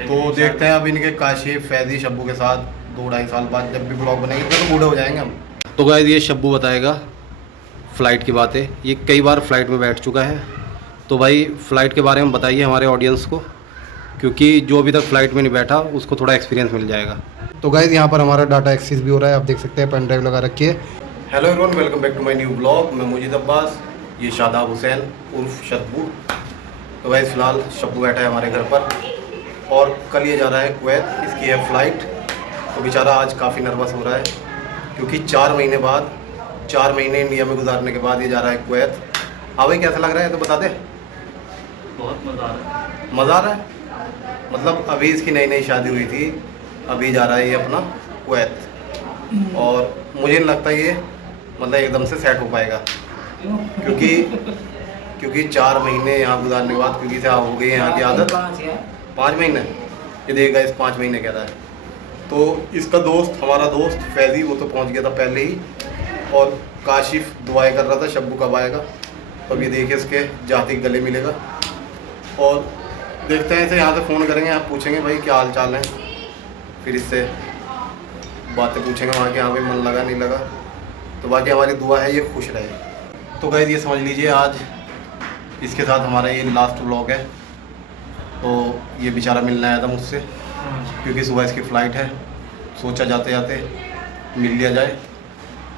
तो देखते हैं अब इनके काशिफ फैजी शब्बू के साथ 2-2.5 साल बाद जब भी ब्लॉग बनेंगे तो बूढ़े हो जाएंगे हम। तो गाइस ये शब्बू बताएगा फ़्लाइट की बातें। ये कई बार फ़्लाइट में बैठ चुका है, तो भाई फ़्लाइट के बारे में बताइए हमारे ऑडियंस को, क्योंकि जो अभी तक फ़्लाइट में नहीं बैठा उसको थोड़ा एक्सपीरियंस मिल जाएगा। तो गाइस यहाँ पर हमारा डाटा एक्सेस भी हो रहा है, आप देख सकते हैं पेन ड्राइव लगा रखी है। Hello everyone, welcome back to my new vlog. मैं मुजीद अब्बास, ये शादाब हुसैन उर्फ शब्बू। तो गाइस फ़िलहाल शब्बू बैठा है हमारे घर पर और कल ये जा रहा है कुवैत, इसकी है फ़्लाइट। तो बेचारा आज काफ़ी नर्वस हो रहा है क्योंकि 4 महीने इंडिया में गुजारने के बाद ये जा रहा है कुवैत। हाँ भाई, कैसा लग रहा है तो बता दे। बहुत मज़ा आ रहा है। मज़ा आ रहा है मतलब अभी इसकी नई शादी हुई थी, अभी जा रहा है ये अपना कुवैत, और मुझे नहीं लगता ये मतलब एकदम से सेट हो पाएगा क्योंकि 4 महीने यहाँ गुजारने के बाद क्योंकि इसे हो गई है यहाँ की आदत। 5 महीने ये देगा, इस 5 महीने कह रहा है। तो इसका दोस्त, हमारा दोस्त फैज़ी, वो तो पहुँच गया था पहले ही, और काशिफ दुआएं कर रहा था शब्बू कब आएगा। तो अब ये देखिए इसके जाते ही गले मिलेगा और देखते हैं इसे यहाँ से फ़ोन करेंगे, आप पूछेंगे भाई क्या हाल चाल है, फिर इससे बातें पूछेंगे वहाँ के, यहाँ पे मन लगा नहीं लगा। तो बाकी हमारी दुआ है ये खुश रहे। तो गाइस ये समझ लीजिए आज इसके साथ हमारा ये लास्ट व्लॉग है। तो ये बेचारा मिलने आया था मुझसे क्योंकि सुबह इसकी फ़्लाइट है, सोचा जाते जाते मिल लिया जाए,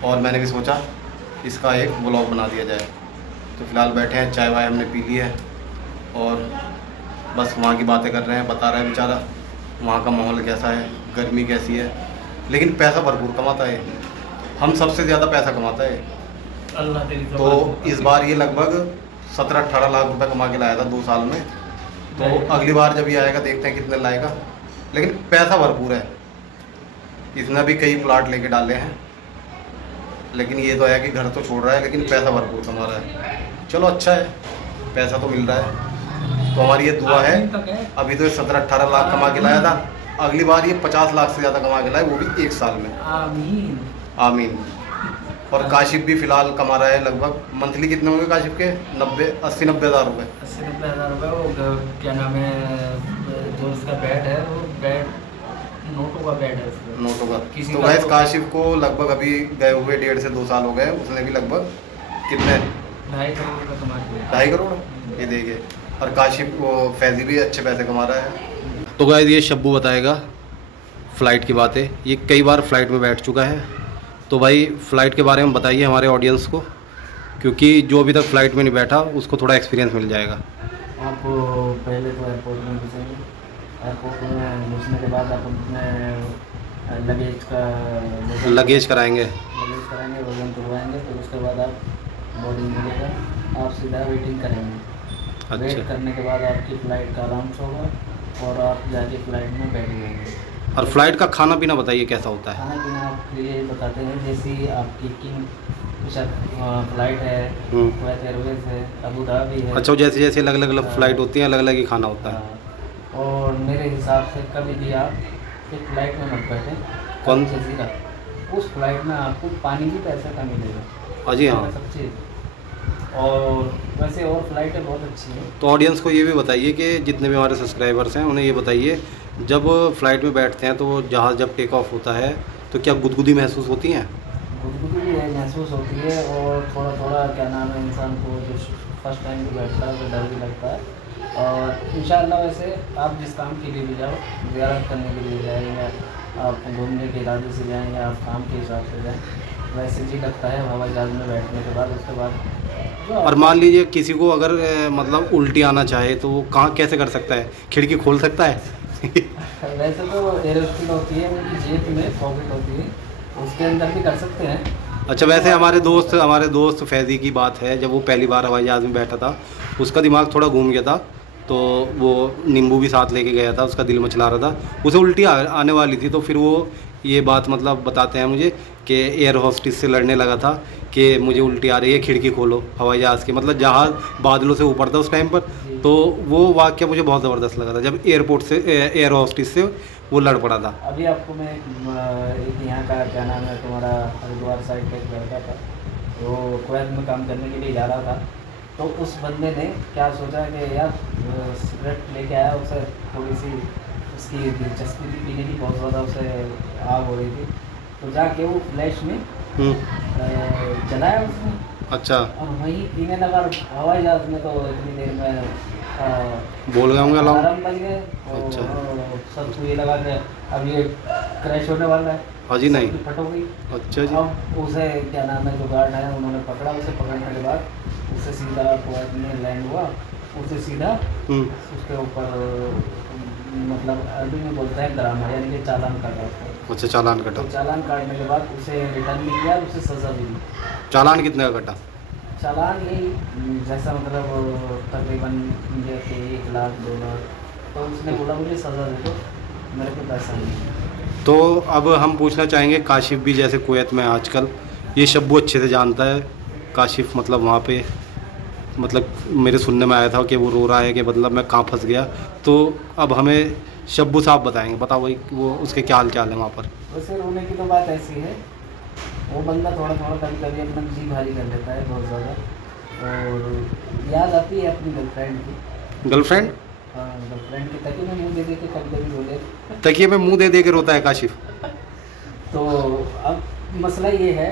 और मैंने भी सोचा इसका एक व्लॉग बना दिया जाए। तो फ़िलहाल बैठे हैं, चाय वाय हमने पी ली है और बस वहाँ की बातें कर रहे हैं। बता रहा है बेचारा वहाँ का माहौल कैसा है, गर्मी कैसी है, लेकिन पैसा भरपूर कमाता है, हम सबसे ज़्यादा पैसा कमाता है। अल्लाह तेरी तो इस बार ये लगभग 17-18 लाख रुपए कमा के लाया था 2 साल में। तो अगली बार जब ये आएगा देखते हैं कितने लाएगा, लेकिन पैसा भरपूर है। इसने भी कई प्लाट लेके डाले हैं, लेकिन ये तो है कि घर तो छोड़ रहा है लेकिन पैसा भरपूर कमा रहा है। चलो अच्छा है, पैसा तो मिल रहा है। तो हमारी ये दुआ है, अभी तो ये 17-18 लाख कमा के लाया था, अगली बार ये 50 लाख से ज़्यादा कमा के लाए, वो भी 1 साल में। आमीन आमीन। और काशिफ भी फ़िलहाल कमा रहा है लगभग मंथली कितने होंगे काशिफ के, 80-90 हज़ार रुपये। 80-90 हज़ार रुपये। वो क्या नाम है, जो उसका बेड है वो बेड नोटों का बेड है उसका, नोटों का। किसी तो का गैस तो काशिफ को लगभग अभी गए हुए 1.5 से 2 साल हो गए, उसने भी लगभग कितने 2.5 करोड़ रुपये कमा लिया। 2.5 करोड़ ये देखिए। और काशिफ वो फैज़ी भी अच्छे पैसे कमा रहा है। तो गैस ये शब्बू बताएगा फ़्लाइट की बातें। ये कई बार फ़्लाइट में बैठ चुका है, तो भाई फ़्लाइट के बारे में बताइए हमारे ऑडियंस को, क्योंकि जो अभी तक फ़्लाइट में नहीं बैठा उसको थोड़ा एक्सपीरियंस मिल जाएगा। आपको पहले तो एयरपोर्ट में घुसेंगे, एयरपोर्ट में घुसने के बाद आप अपने लगेज कराएंगे। लगेज कराएंगे, वजन करवाएंगे, फिर उसके बाद आप बोर्डिंग मिलेगा, आप सीधा वेटिंग करेंगे। अच्छा। वेट करने के बाद आपकी फ़्लाइट का अलाउंस होगा और आप जाके फ़्लाइट में बैठ जाएंगे। और फ़्लाइट का खाना पीना बताइए कैसा होता है। खाना पीना आपके लिए बताते हैं, जैसी आपकी किंग फ़्लाइट है, कुवैत एयरवेज़ है, अबू धाबी है। अच्छा, जैसे जैसे अलग अलग फ़्लाइट होती हैं, अलग अलग ही खाना होता है। हाँ, और मेरे हिसाब से कभी भी आप एक फ़्लाइट में मत बैठें। कौन जजीरा, उस फ्लाइट में आपको पानी भी पैसा का मिलेगा। अजी हाँ। सब चीज़। और वैसे और फ्लाइटें बहुत अच्छी हैं। तो ऑडियंस को ये भी बताइए कि जितने भी हमारे सब्सक्राइबर्स हैं उन्हें ये बताइए, जब फ़्लाइट में बैठते हैं तो जहाज़ जब टेक ऑफ होता है तो क्या गुदगुदी महसूस होती हैं? गुदगुदी भी महसूस होती है, और थोड़ा थोड़ा क्या नाम है, इंसान को जो फर्स्ट टाइम पे बैठता है तो डर भी लगता है। और इंशाल्लाह वैसे आप जिस काम के लिए भी जाओ, ज़ियारत करने के लिए जाएँ या आप घूमने के इरादे से जाएँ या आप काम के हिसाब से जाएँ, वैसे जी लगता है हवाई जहाज़ में बैठने के बाद। उसके बाद और मान लीजिए किसी को अगर मतलब उल्टी आना चाहे तो वो कहाँ कैसे कर सकता है, खिड़की खोल सकता है? वैसे तो एयरहोस्टेस होती है, उनकी जेब में पॉकेट होती है, उसके अंदर भी कर सकते हैं। अच्छा, वैसे हमारे दोस्त फैज़ी की बात है, जब वो पहली बार हवाई जहाज़ में बैठा था उसका दिमाग थोड़ा घूम गया था, तो वो नींबू भी साथ लेके गया था, उसका दिल मचला रहा था, उसे उल्टी आने वाली थी। तो फिर वो ये बात मतलब बताते हैं मुझे कि एयर होस्टेस से लड़ने लगा था कि मुझे उल्टी आ रही है, खिड़की खोलो हवाई जहाज़ की, मतलब जहाज़ बादलों से ऊपर था उस टाइम पर। तो वो वाक़या मुझे बहुत ज़बरदस्त लगा था जब एयरपोर्ट से एयर होस्टेस से वो लड़ पड़ा था। अभी आपको मैं एक यहाँ का क्या नाम है तुम्हारा, हरिद्वार साइड का एक लड़का था, वो कुवैत में काम करने के लिए जा रहा था। तो उस बंदे ने क्या सोचा कि यार सिगरेट लेके आया, उसे थोड़ी सी उसकी दिलचस्पी थी पीने की, बहुत ज़्यादा उसे आग हो रही थी, तो जाके वो फ्लैश में जलाया उसने अच्छा, और वहीं पीने लगा। और हवाई जहाज़ में तो इतनी देर में बोल गए होंगे लोग। अलार्म बज गए अच्छा। और सबको ये लगा कि अब ये क्रैश होने वाला है। हाँ जी, नहीं। सबकी फट हो गई। अच्छा जी। अब उसे क्या नाम है, जो गार्ड है उन्होंने पकड़ा, उसे पकड़ने के बाद उसे सीधा कुवैत में लैंड हुआ, उसे सीधा हम्म, उसके ऊपर मतलब अरबी में बोलते हैं ग्रामा, यानी कि चालान काटा उसको। अच्छा, चालान कटा। तो चालान काटने के बाद उसे रिटर्न भी किया, उसे सज़ा भी दी। चालान कितने का कटा? चालान यही जैसा मतलब तकरीबन इंडिया के 1 लाख 2 लाख, तो उसने बोला मुझे सज़ा दे दो, मेरे को पैसा नहीं है। तो अब हम पूछना चाहेंगे, काशिफ भी जैसे कुवैत में आजकल, ये शब्बू अच्छे से जानता है काशिफ, मतलब वहाँ पे मतलब मेरे सुनने में आया था कि वो रो रहा है कि मतलब मैं कहाँ फंस गया। तो अब हमें शब्बू साहब बताएंगे, बताओ भाई वो उसके क्या हाल चाल है वहाँ पर। वैसे रोने की तो बात ऐसी है, वो बंदा थोड़ा थोड़ा कभी कभी अपना जी भारी कर लेता है बहुत ज़्यादा, और याद आती है अपनी गर्लफ्रेंड की। गर्लफ्रेंड? हाँ, गर्लफ्रेंड की तकी में मुँह दे दे के कभी कभी रोले। तकिए में मुंह दे दे के रोता है काशिफ? तो अब मसला ये है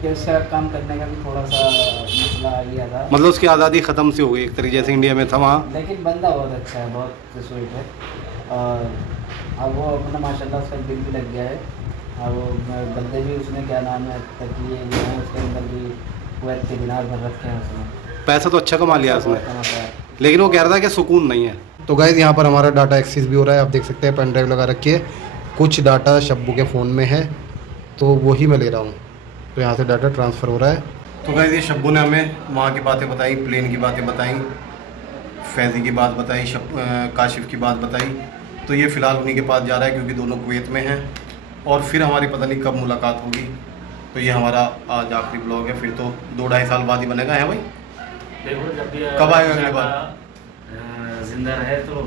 कि उसका काम करने का भी थोड़ा सा मसला ये था, मतलब उसकी आज़ादी ख़त्म सी हो गई एक तरीके, जैसे इंडिया में था वहाँ। लेकिन बंदा बहुत अच्छा है, बहुत स्वीट है। और अब वो अपना माशाल्लाह उसका दिल भी लग गया है, और वो बंदे भी उसने क्या नाम है तकिए जो हैं उसके अंदर भी कुवैत के दिनार भर रखे हैं उसने। पैसा तो अच्छा कमा लिया बहुत उसने, कमाता है। लेकिन वो कह रहा था कि सुकून नहीं है। तो गाइस यहाँ पर हमारा डाटा एक्सेस भी हो रहा है, आप देख सकते हैं पेन ड्राइव लगा रखी है, कुछ डाटा शब्बू के फ़ोन में है तो वही मैं ले रहा हूँ, तो यहाँ से डाटा ट्रांसफ़र हो रहा है। तो गाइस ये शब्बू ने हमें वहाँ की बातें बताई, प्लेन की बातें बताई, फैज़ी की बात बताई, काशिफ की बात बताई। तो ये फ़िलहाल उन्हीं के पास जा रहा है क्योंकि दोनों कुवैत में हैं, और फिर हमारी पता नहीं कब मुलाकात होगी। तो ये हमारा आज आखिरी ब्लॉग है, फिर तो 2-2.5 साल बाद ही बनेगा, है भाई? देखो जब भी कब आएगा अगली बार? जिंदा रहे तो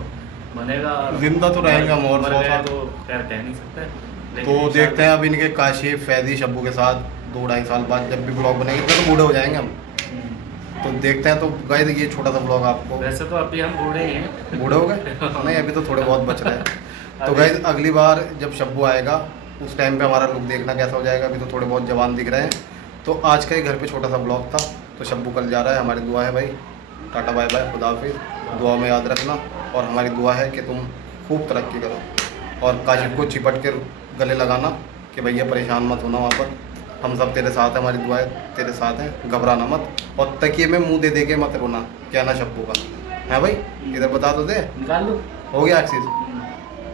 बनेगा, और जिंदा तो रहेंगे हम, और मर 100 गए साल तो खैर कह नहीं सकते। लेकिन तो इंशाल्लाह- देखते हैं अब इनके काशिफ, फैज़ी, शब्बू के साथ 2-2.5 साल बाद जब भी ब्लॉग बनेंगे तो बूढ़े हो जाएंगे हम। हम्म। तो देखते हैं। तो गाइस ये छोटा सा ब्लॉग आपको, वैसे तो अभी हम बूढ़े ही हैं। बूढ़े हो गए? नहीं, अभी तो थोड़े बहुत बच रहे हैं। तो गाइस अगली बार जब शब्बू आएगा उस टाइम पे हमारा लुक देखना कैसा हो जाएगा। अभी तो थोड़े बहुत जवान दिख रहे हैं। तो आज का ही घर पे छोटा सा ब्लॉग था। तो शब्बू कल जा रहा है, हमारी दुआ है भाई। टाटा बाय बाय, खुदा हाफिज़। दुआ में याद रखना, और हमारी दुआ है कि तुम खूब तरक्की करो, और काशिफ को चिपट के गले लगाना कि भैया परेशान मत होना, वहाँ पर हम सब तेरे साथ हैं, हमारी दुआएं तेरे साथ हैं, घबराना मत, और तकिए में मुंह दे दे के मत रोना, क्या ना शब्बू का है भाई। इधर बता तो दे, निकाल लो। हो गया एक्सेस,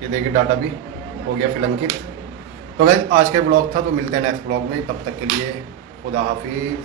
ये देखिए डाटा भी हो गया फिलंकित। तो गाइस आज का ब्लॉग था, तो मिलते हैं नेक्स्ट ब्लॉग में, तब तक के लिए खुदा हाफिज़।